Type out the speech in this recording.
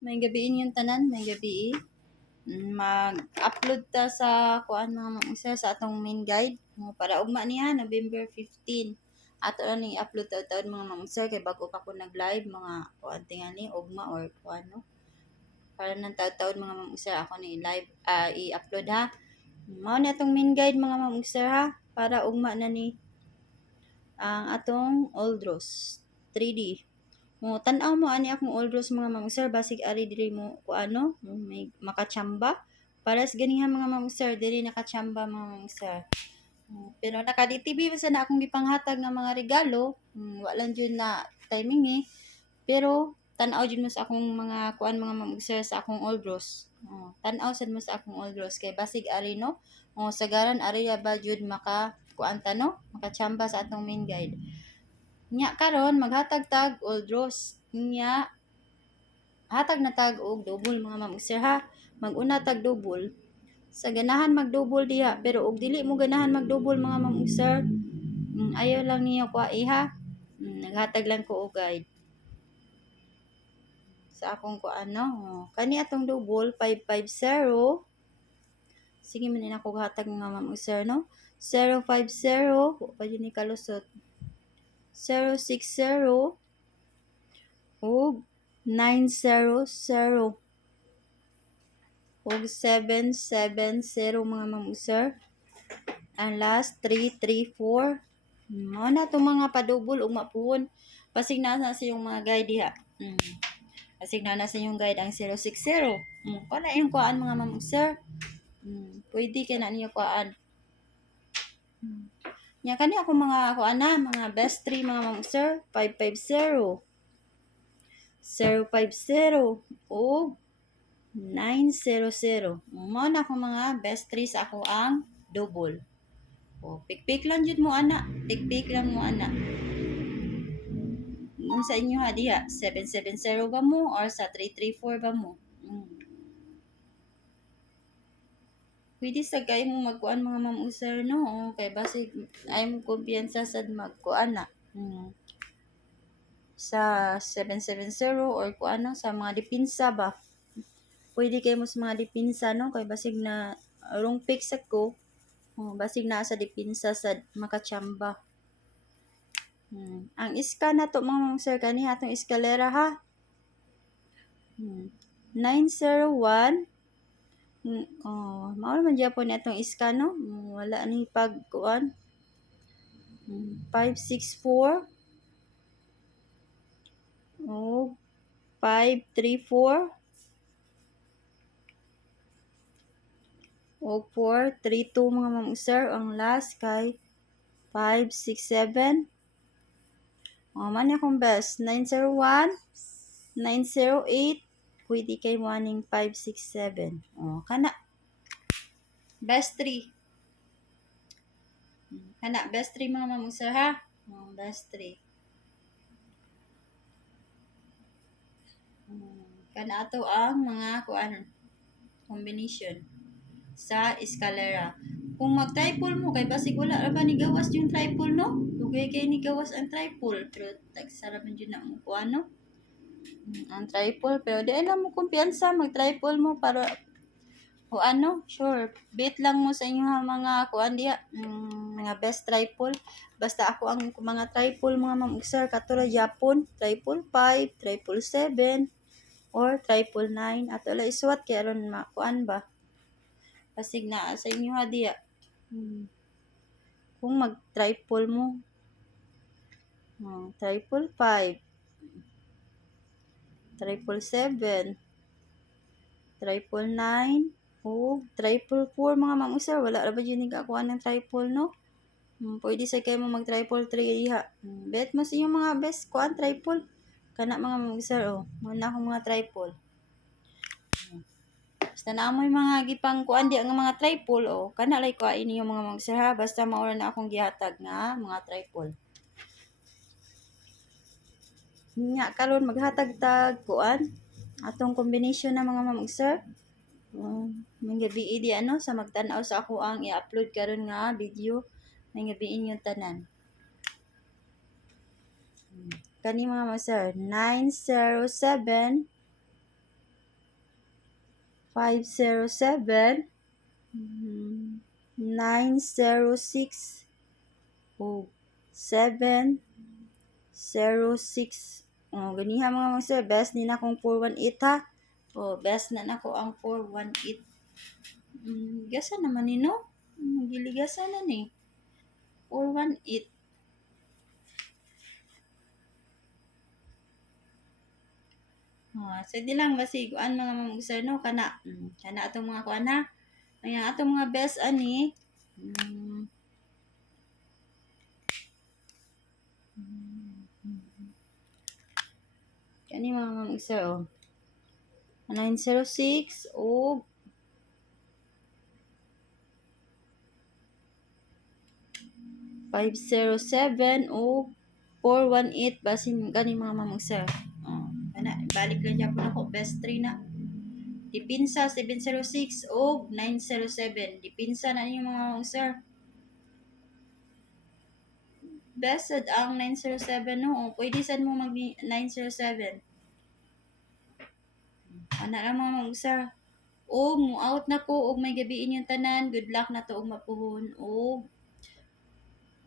May gabiin yung tanan, may gabi. Mag-upload ta sa kuan mga mamangser sa atong main guide. Para ugma niya November 15. Ato na ni upload taon mga mamangser kay bago pa ko nag-live mga kuan tingani ugma or kuan no. Para nang taon mga mamangser ako ni live i-upload ha. Mao ni atong main guide mga mamangser ha para ugma na ni ang atong Old Rose 3D. Mo tan-aw mo ani akong old rose mga mamsir basig ari diri mo ko ano may makachamba para sa ganihan mga mamsir diri nakachamba mga mamsir. Pero naka-DTV sa na akong gipanghatag nga mga regalo, wala jud na timing pero tan-aw jud mo sa akong mga kuan mga mamsir sa akong old rose. Tan-aw sad mo sa akong old rose kay basig ari no. Sagaran ari ba jud maka kuan ta no, makachamba sa atong main guide. Nya karon maghatag tag old rose. Nya hatag na tag og double mga mamsir ha. Mag-una tag double. Sa ganahan mag-double diha pero og dili mo ganahan mag-double mga mamsir. Ayaw lang niyo ko ha. Naghatag lang ko og guide. Sa akong ko ano. Kani atong double 550. Sige man na ko hatag mga mamsir no. 050 pa yun ni kalusot. 060 og 900 og 770 mga mamsir. Ang last 334. Mao na itong mga padubol ug mapuhon. Pasig na sa yung mga guide diha. Pasig na sa yung guide ang 060. Kana yung kuan mga mamsir. Pwede kay na niyo kuan. Nya kani ako mga kuan na mga best 3 mga mamsir 550 050 o 900. Mao na ako mga best 3 sa ako ang double. Pikpik lang jud mo ana. Pikpik lang mo ana. Kung sa inyo ha diha 770 ba mo or sa 334 ba mo? Pwede sa kay mo magkuan mga mamusar no. Kay basig ay mo kumpiyansa sad magkuan na. Sa 770 or kuan no sa mga dipinsa ba. Pwede kay mo sa mga dipinsa no kay basig na wrong pick sa ko. Basig na sa dipinsa sa makachamba. Ang iska na to mga mamsir kani atong eskalera ha. 901 mao man gyapon ni atong iska no. Wala ni pagkuan. 564 o 534 o 432 mga mamsir. Ang last kay 567. Man akong best 901 908 pwede kay morning 567. Kana best 3. Kana best 3 mga mamsir ha. Best 3. Kana ato ang mga kuan combination sa eskalera. Kung mag-triple mo kay basig wala ra ba ni gawas yung triple no? Dugay kay ni gawas ang triple pero tagsara man jud na mo kuan no. Ang triple pero di na mo kumpiyansa mag-triple mo para o ano, sure. Bet lang mo sa inyo mga kuan diha, mga best triple. Basta ako ang mga triple mga mamsir katulad Japon, triple 5, triple 7 or triple 9 ato la isuwat kay aron makuan ba. Pasig na sa inyo ha diha. Kung mag-triple mo. Triple 5. Triple 7. Triple 9. O triple 4 mga mamsir. Wala ra ba dyan nagakuha ng triple no? Pwede sa kayo mo mag-triple 3 diha. Bet mo sa inyo mga best kuan triple. Kana mga mamsir muna akong mga triple. Basta na mo yung mga gipang kuan di ang mga triple kana lay kuan inyo mga mamsir ha basta maura na akong gihatag nga mga triple. Nya karon maghatag tag kuan atong combination na mga mamsir. May gabi di ano sa magtan-aw sa ako ang i-upload karon nga video. May gabiin yung tanan. Kani mga mamsir 907 507 906 o 706. O ganiha mga sir, best ni na akong 418 ha. O best na nako ang 418. Gasa naman ni no? Giligasa na ni. 418. So di lang basi kuan mga mamugsar no kana. Kana atong mga kuan ha. Ayan atong mga best ani. Kani mga mamugsar oh. 906 o 507 o 418 basin gani mga mamugsar. Kana balik lang gyapon ako best 3 na. Dipinsa 706 o 907. Dipinsa na ninyo mga mamugsar. Bested ang 907 no. Pwede sad mo mag 907. Ana lang mga mamugsar. O mo out na ko og may gabiin yung tanan. Good luck na to og mapuhon og